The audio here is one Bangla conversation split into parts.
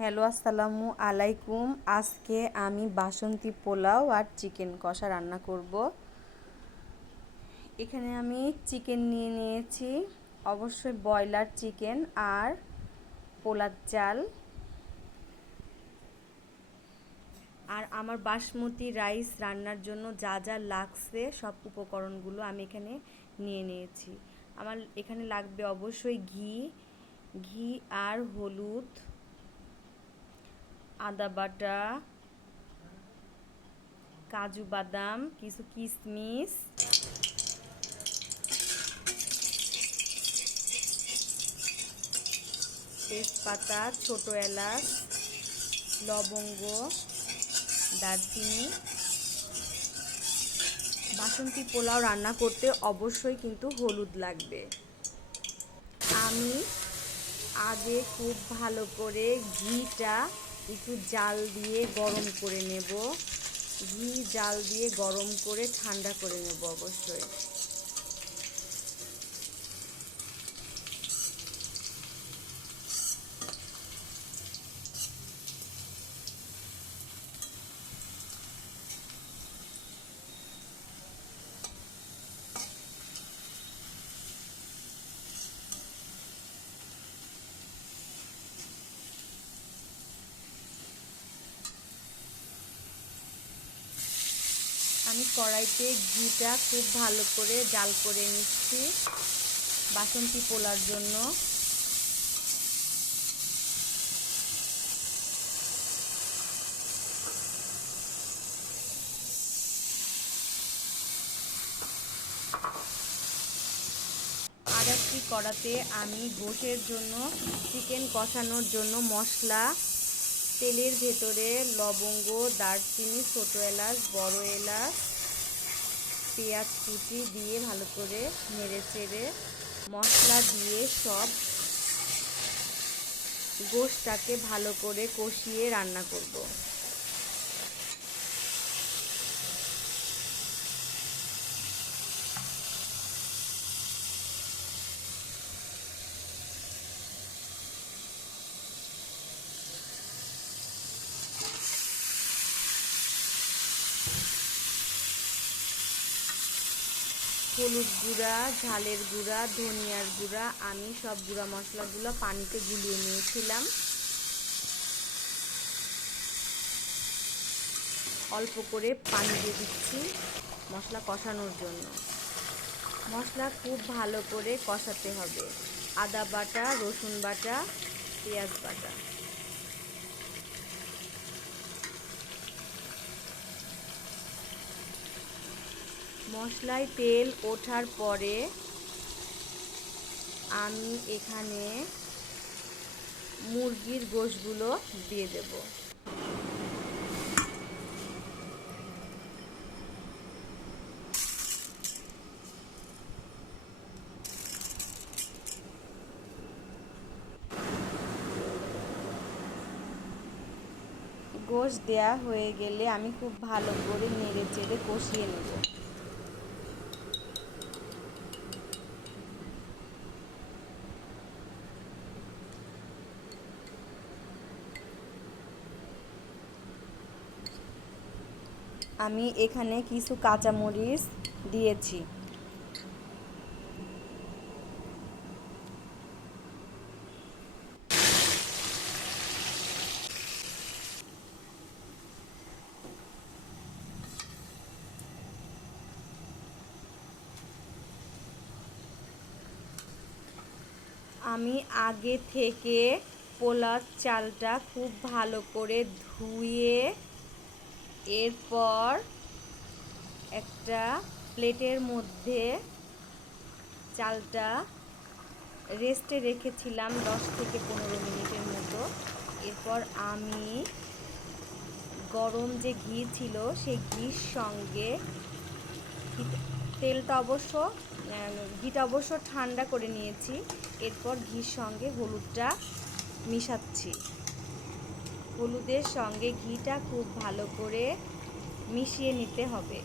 হ্যালো, আসসালামু আলাইকুম। আজকে আমি বাসন্তী পোলাও আর চিকেন কষা রান্না করব। এখানে আমি চিকেন নিয়ে নিয়েছি, অবশ্যই ব্রয়লার চিকেন আর পোলার চাল। আর আমার বাসমতি রাইস রান্নার জন্য যা যা লাগছে সব উপকরণগুলো আমি এখানে নিয়ে নিয়েছি। আমার এখানে লাগবে অবশ্যই ঘি আর হলুদ, আদা বাটা, কাজু বাদাম, কিছু কিশমিশ, তেজপাতা, ছোট এলাচ, লবঙ্গ, দারচিনি। বাসন্তী পোলাও রান্না করতে অবশ্যই কিন্তু হলুদ লাগবে। আমি আগে খুব ভালো করে ঘিটা একটু জাল দিয়ে গরম করে নেব। ঘি জাল দিয়ে গরম করে ঠান্ডা করে নেব অবশ্যই। আমি কড়াইতে ঘিটা খুব ভালো করে জাল করে নিচ্ছি বাসন্তী পোলার জন্য। আর একটি কড়াতে আমি গোশের জন্য চিকেন কষানোর জন্য মশলা, তেলের ভেতরে লবঙ্গ, দারচিনি, ছোট এলাচ, বড় এলাচ, পেঁয়াজ কুচি দিয়ে ভালো করে নেড়ে চেড়ে মশলা দিয়ে সব গোশটাকে ভালো করে কষিয়ে রান্না করব। হলুদ গুঁড়া, ঝালের গুঁড়া, ধনিয়ার গুঁড়া, আমি সব গুঁড়া মশলাগুলো পানিতে গুলিয়ে নিয়েছিলাম। অল্প করে পানি দিয়ে দিচ্ছি মশলা কষানোর জন্য। মশলা খুব ভালো করে কষাতে হবে। আদা বাটা, রসুন বাটা, পেঁয়াজ বাটা। মশলায় তেল ওঠার পরে আমি এখানে মুরগির গোশগুলো দিয়ে দেব। গোশ দেয়া হয়ে গেলে আমি খুব ভালো করে নেড়ে চেড়ে কষিয়ে নেব। আমি এখানে কিছু কাঁচামরিচ দিয়েছি। আমি আগে থেকে পোলার চালটা খুব ভালো করে ধুয়ে এরপর একটা প্লেটের মধ্যে চালটা রেস্টে রেখেছিলাম 10 থেকে 15 মিনিটের মতো। এরপর আমি গরম যে ঘি ছিল সেই ঘির সঙ্গে ঘিটা অবশ্য ঠান্ডা করে নিয়েছি। এরপর ঘির সঙ্গে হলুদটা মিশাচ্ছি। হলুদের সঙ্গে ঘিটা খুব ভালো করে মিশিয়ে নিতে হবে।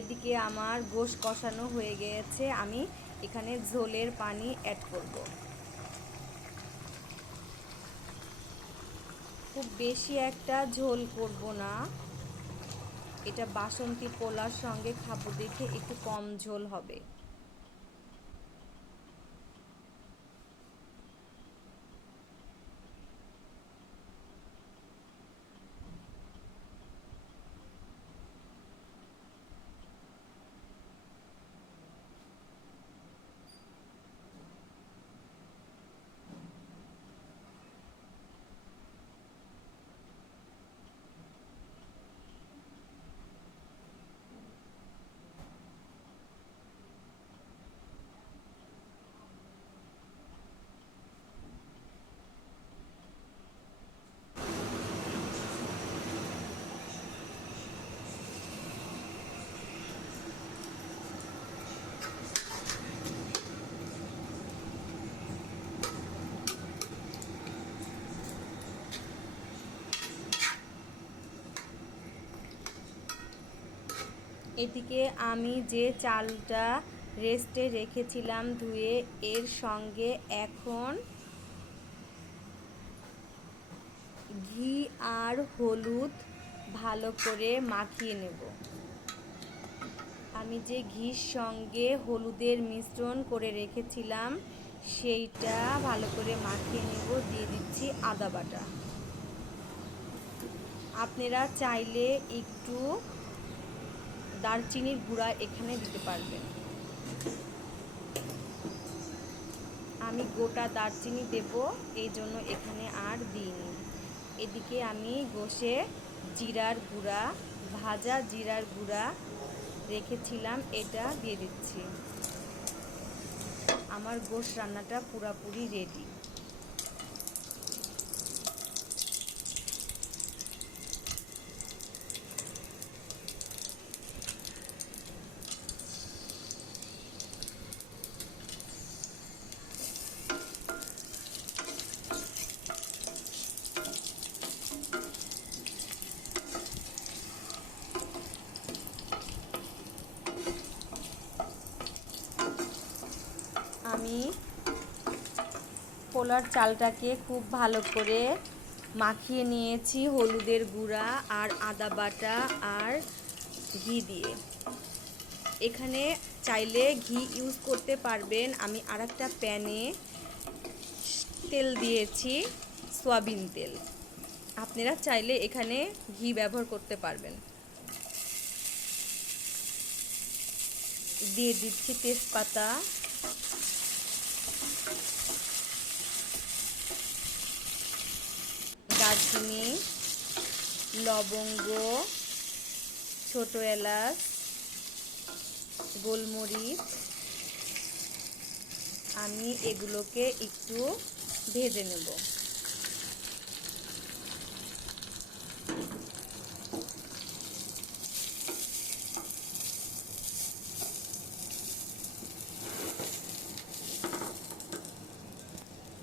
এদিকে আমার গোশ কষানো হয়ে গিয়েছে, আমি এখানে ঝোলের পানি অ্যাড করব। খুব বেশি একটা ঝোল করব না, এটা বাসন্তী পোলার সঙ্গে খাবো দেখে একটু কম ঝোল হবে। এদিকে আমি যে চালটা রেস্টে রেখেছিলাম ধুয়ে, এর সঙ্গে এখন ঘি আর হলুদ ভালো করে মাখিয়ে নেব। আমি যে ঘির সঙ্গে হলুদের মিশ্রণ করে রেখেছিলাম সেইটা ভালো করে মাখিয়ে নেব। দিয়ে দিচ্ছি আদা বাটা। আপনারা চাইলে একটু দারচিনির গুঁড়া এখানে দিতে পারবেন। আমি গোটা দারচিনি দেব, এই জন্য এখানে আর দিইনি। এদিকে আমি গোশে জিরার গুঁড়া, ভাজা জিরার গুঁড়া রেখেছিলাম, এটা দিয়ে দিচ্ছি। আমার গোশ রান্নাটা পুরোপুরি রেডি। আমি পোলার চালটাকে খুব ভালো করে মাখিয়ে নিয়েছি হলুদের গুঁড়া আর আদা বাটা আর ঘি দিয়ে। এখানে চাইলে ঘি ইউজ করতে পারবেন। আমি আরেকটা প্যানে তেল দিয়েছি, সয়াবিন তেল। আপনারা চাইলে এখানে ঘি ব্যবহার করতে পারবেন। দিয়ে দিচ্ছি তেজপাতা, দারচিনি, লবঙ্গ, ছোট এলাচ, গোলমরিচ। আমি এগুলোকে একটু ভেজে নেব।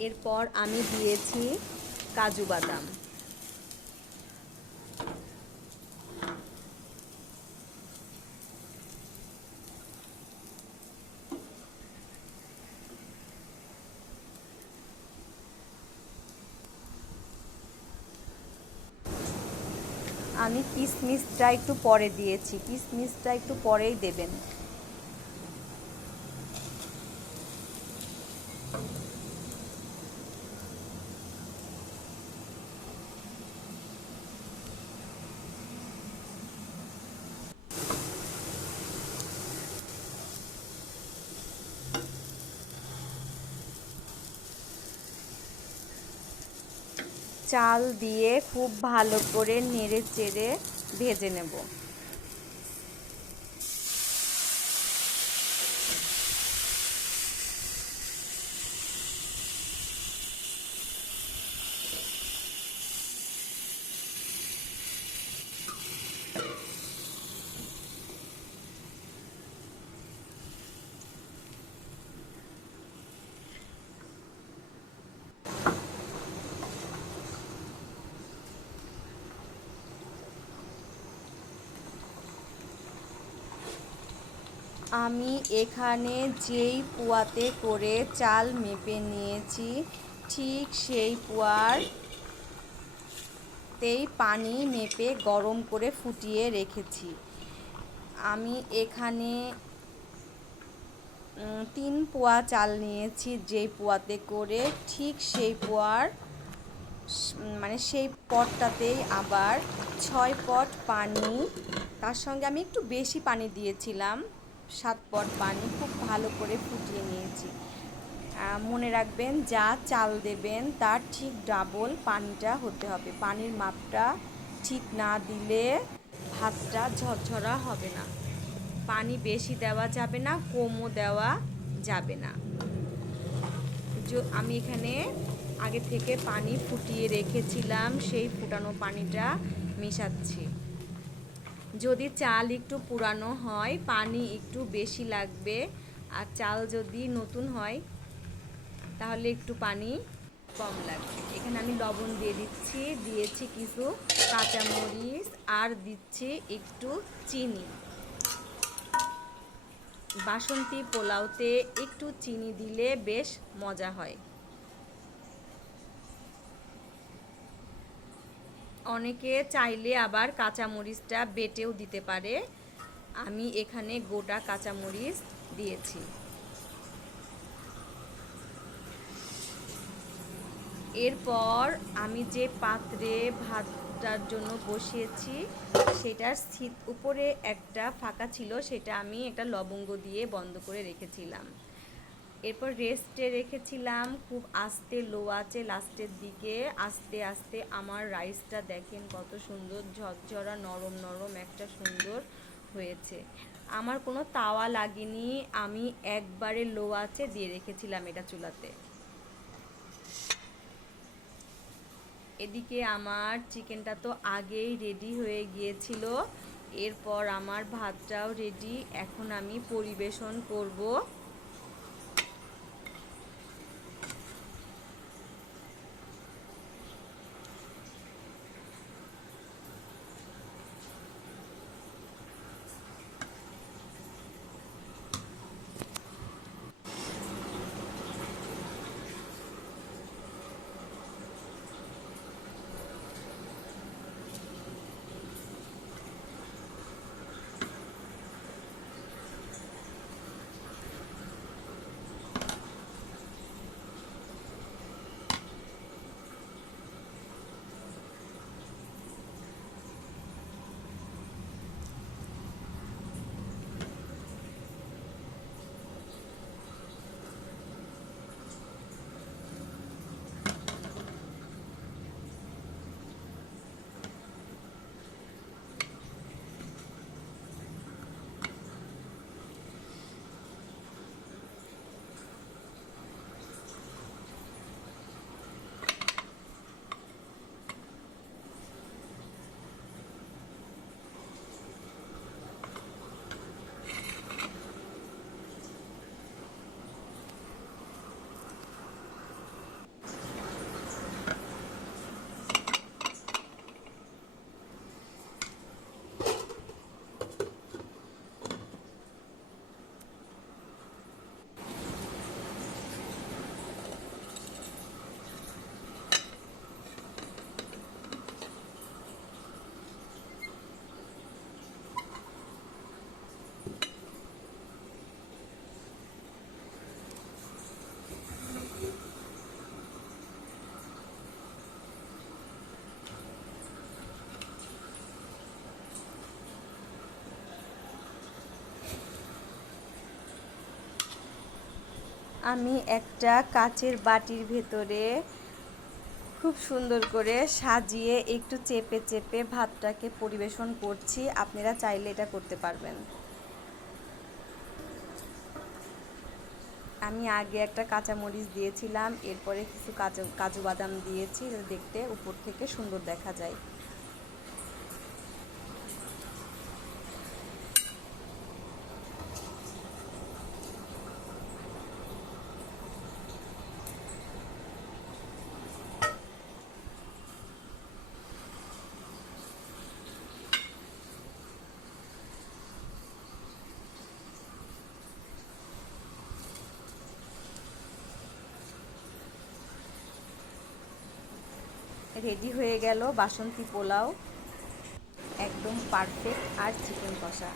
এরপর আমি দিয়েছি কাজু বাদাম। আমি কিশমিশটা একটু পরে দিয়েছি, কিশমিশটা একটু পরেই দেবেন। চাল দিয়ে খুব ভালো করে নেড়ে চেড়ে ভেজে নেব। আমি এখানে যেই পুয়াতে করে চাল মেপে নিয়েছি, ঠিক সেই পুয়াতেই পানি মেপে গরম করে ফুটিয়ে রেখেছি। আমি এখানে 3 পোয়া চাল নিয়েছি যেই পুয়াতে করে, ঠিক সেই পুয়ার মানে সেই পটটাতেই আবার 6 পট পানি, তার সঙ্গে আমি একটু বেশি পানি দিয়েছিলাম, 7 পট পানি খুব ভালো করে ফুটিয়ে নিয়েছি। মনে রাখবেন, যা চাল দেবেন তার ঠিক ডাবল পানিটা হতে হবে। পানির মাপটা ঠিক না দিলে ভাতটা ঝরঝরা হবে না। পানি বেশি দেওয়া যাবে না, কমও দেওয়া যাবে না। আমি এখানে আগে থেকে পানি ফুটিয়ে রেখেছিলাম, সেই ফুটানো পানিটা মেশাচ্ছি। যদি চাল একটু পুরানো হয় পানি একটু বেশি লাগবে, আর চাল যদি নতুন হয় তাহলে একটু পানি কম লাগবে। এখানে আমি লবণ দিয়েছি কিছু কাঁচামরিচ, আর দিচ্ছি একটু চিনি। বাসন্তী পোলাওতে একটু চিনি দিলে বেশ মজা হয়। অনেকে চাইলে আবার কাঁচামরিচটা বেটেও দিতে পারে, আমি এখানে গোটা কাঁচামরিচ দিয়েছি। এরপর আমি যে পাত্রে ভাতটার জন্য বসিয়েছি সেটার উপরে একটা ফাঁকা ছিল, সেটা আমি একটা লবঙ্গ দিয়ে বন্ধ করে রেখেছিলাম। এরপর রেস্টে রেখেছিলাম খুব আস্তে, লো আঁচে। লাস্টের দিকে আস্তে আস্তে আমার রাইসটা দেখেন কত সুন্দর ঝরঝরা নরম নরম একটা সুন্দর হয়েছে। আমার কোনো তাওয়া লাগেনি, আমি একবারে লো আঁচে দিয়ে রেখেছিলাম এটা চুলাতে। এদিকে আমার চিকেনটা তো আগেই রেডি হয়ে গিয়েছিল, এরপর আমার ভাতটাও রেডি। এখন আমি পরিবেশন করব। আমি একটা কাচের বাটির ভেতরে খুব সুন্দর করে সাজিয়ে একটু চেপে চেপে ভাতটাকে পরিবেশন করছি। আপনারা চাইলে এটা করতে পারবেন। আমি আগে একটা কাঁচামরিচ দিয়েছিলাম, এরপরে কিছু কাজু বাদাম দিয়েছি, দেখতে উপর থেকে সুন্দর দেখা যায়। রেডি হয়ে গেল বাসন্তী পোলাও, একদম পারফেক্ট। আর চিকেন কষা,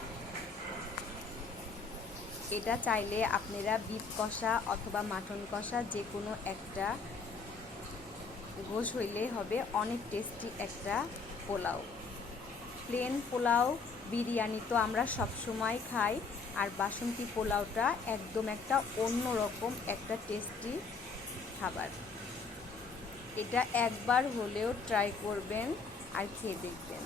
এটা চাইলে আপনারা বিফ কষা অথবা মাটন কষা যে কোনো একটা গোশ হইলে হবে, অনেক টেস্টি একটা পোলাও। প্লেন পোলাও বিরিয়ানি তো আমরা সবসময় খাই, আর বাসন্তী পোলাওটা একদম একটা অন্যরকম একটা টেস্টি খাবার। এটা একবার হলেও ট্রাই করবেন আর খেয়ে দেখবেন।